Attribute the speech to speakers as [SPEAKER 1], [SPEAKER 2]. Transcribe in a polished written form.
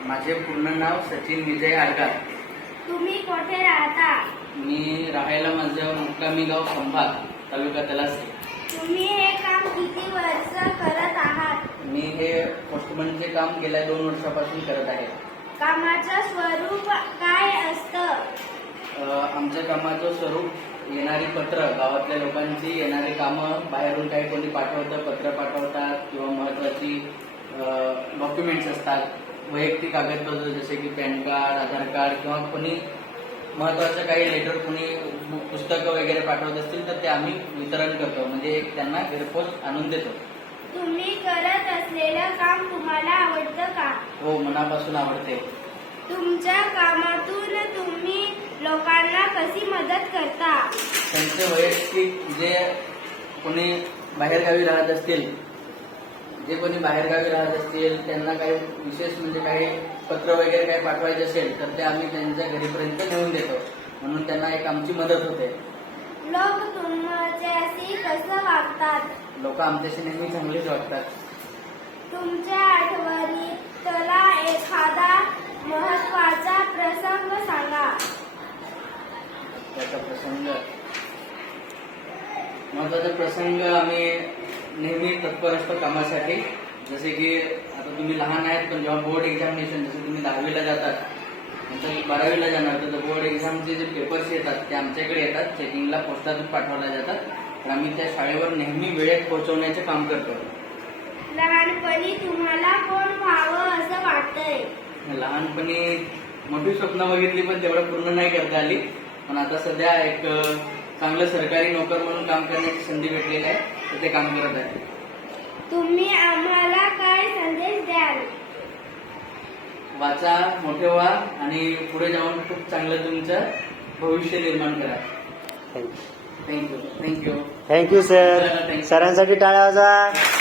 [SPEAKER 1] माझे पूर्ण नाव सचिन विजय आडगार.
[SPEAKER 2] तुम्ही कुठे राहता?
[SPEAKER 1] मी राहायला माझं मुक्कामी गाव खंभात, तालुका तलासरी.
[SPEAKER 2] तुम्ही हे काम किती वर्ष करत आहात?
[SPEAKER 1] मी हे पोस्टमनचे काम गेल्या 2 वर्षापासून करत आहे.
[SPEAKER 2] कामाचं स्वरूप काय असतं?
[SPEAKER 1] आमच्या कामाचं स्वरूप येणारी पत्र, गावातल्या लोकांची येणारी कामं, बाहेरून काही कोणी पाठवतं, पत्र पाठवतात किंवा महत्त्वाची डॉक्युमेंट्स असतात, वैयक्तिक कागदपत्र जसे की पॅन कार्ड, आधार कार्ड किंवा कोणी महत्त्वाचं काही लेटर, कोणी पुस्तकं वगैरे पाठवत असतील तर ते आम्ही वितरण करतो, म्हणजे त्यांना घरपोच आणून देतो.
[SPEAKER 2] तुम्ही करत असलेलं काम तुम्हाला आवडतं का?
[SPEAKER 1] हो, मनापासून आवडते.
[SPEAKER 2] तुमच्या कामातून तुम्ही लोकांना कशी मदत करता?
[SPEAKER 1] त्यांचे वैयक्तिक जे कोणी बाहेरगावी राहत असतील, त्यांना काही विशेष म्हणजे काही पत्र वगैरे काही पाठवायचे असेल तर ते आम्ही त्यांच्या घरीपर्यंत नेऊन देतो, म्हणून त्यांना एक आमची मदत होते.
[SPEAKER 2] लोक तुमच्याशी कसं वागतात?
[SPEAKER 1] लोक आमच्याशी नेहमी चांगलेच वागतात.
[SPEAKER 2] तुमच्या आठवणीतला एखादा महत्त्वाचा प्रसंग सांगा.
[SPEAKER 1] महत्त्वाचा प्रसंग, आम्ही नेहमी तत्पर असतो कामासाठी. जसे की आता तुम्ही लहान आहेत, पण जेव्हा बोर्ड एक्झामिनेशन, जसे तुम्ही 10वीला जातात, नंतर 12वीला जाणार, तर बोर्ड एक्झामचे जे पेपर्स येतात ते आमच्याकडे येतात, चेकिंगला पोस्टातून पाठवल्या जातात, तर आम्ही त्या शाळेवर नेहमी वेळेत पोहोचवण्याचे काम करतो.
[SPEAKER 2] लहानपणी तुम्हाला कोण व्हावं असं वाटतंय?
[SPEAKER 1] लहानपणी मोठी स्वप्न बघितली, पण तेवढं पूर्ण नाही करता आली. पण आता सध्या एक चांगलं सरकारी नोकर म्हणून काम करण्याची संधी भेटलेली आहे, तर ते काम करत आहे.
[SPEAKER 2] तुम्ही आम्हाला काय संदेश द्याल?
[SPEAKER 1] वाचा, मोठे व्हा आणि पुढे जाऊन खूप चांगलं तुमचं भविष्य निर्माण करा. थँक्यू.
[SPEAKER 3] Thank you sir. सरांसाठी टाळ्या वाजवा.